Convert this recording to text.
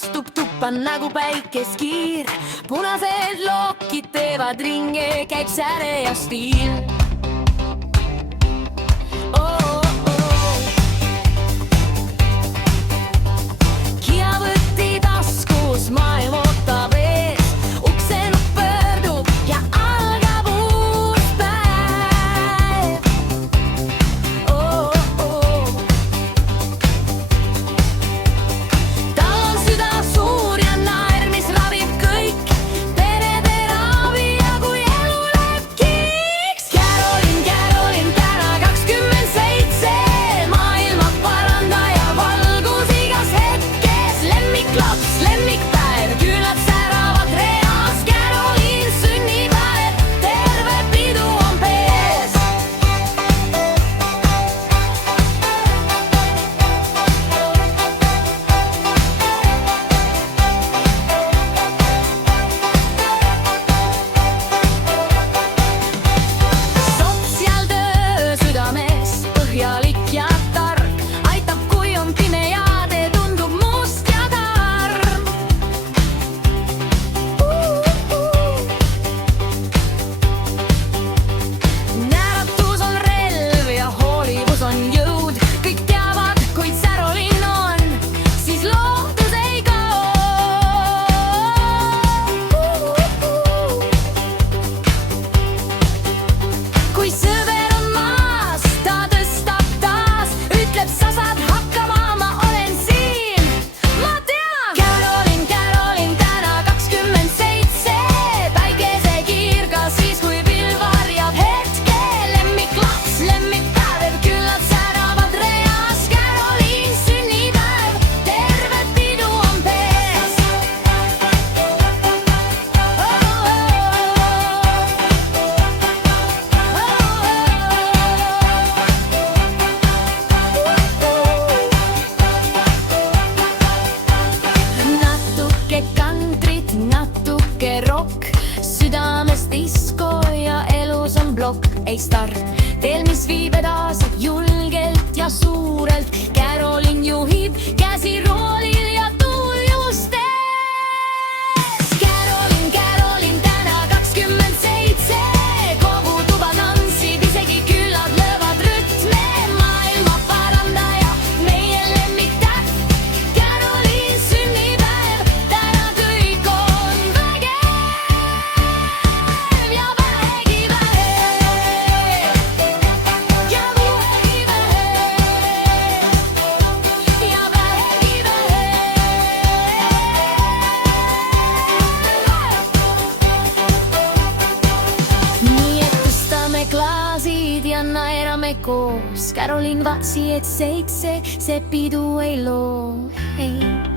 astub tuppa nagu päikeskiir. Punased lokid teevad ringe, käib säre ja stiil. Kiavõti taskus, maailm ootab ees. Uksenupp pöördub ja algab uus päev. Tal on süda suur ja naer, mis ravib kõik. Perede ravi ja kui elu läheb kiiks. Carolin, Carolin, täna 27. Maailma parandaja, valgus igas hetkes. Lemmiklaps, lemmikpäev, küünlad säravad reas. Carolin sünnipäev, terve pidu on pees. Sotsiaaltöö südames, põhjalik ja tark. Aitab, kui on pime ja tee tundub must ja karm. Näratus on relv ja hoolivus on jõud. Kõik teavad, kuid Carolin on, siis lootus ei kao. Kui sõber on maas, ta tõstab taas. Ütleb, sa saad hakkama, ma olen siin. Ma tean, Carolin, Carolin, täna 27. Päikesekiir ka siis, kui pilv varjab hetke. Lemmiklaps, lemmikpäev, küllad säravad reas. Carolin sünnipäev, terve pidu on pees. Natuke kantrit, natuke rock. Südames disko ja elus on plokk. Ei start, teel mis viib edasi julgelt ja suurelt. Carolin juhib käsi roolil ja tuul just ees. Carolin, Carolin, täna 27. Kogu tuba tantsib, isegi küllad löövad rütme. Maailma parandaja, meie lemmiktäht. Carolin sünnipäev, täna kõik on vägev ja vähegi vähe. Ja vähegi vähe. Ja vähegi vähe. Nii et tõstame klaasid ja naerame koos. Carolin 27, see pidu ei loo, ei.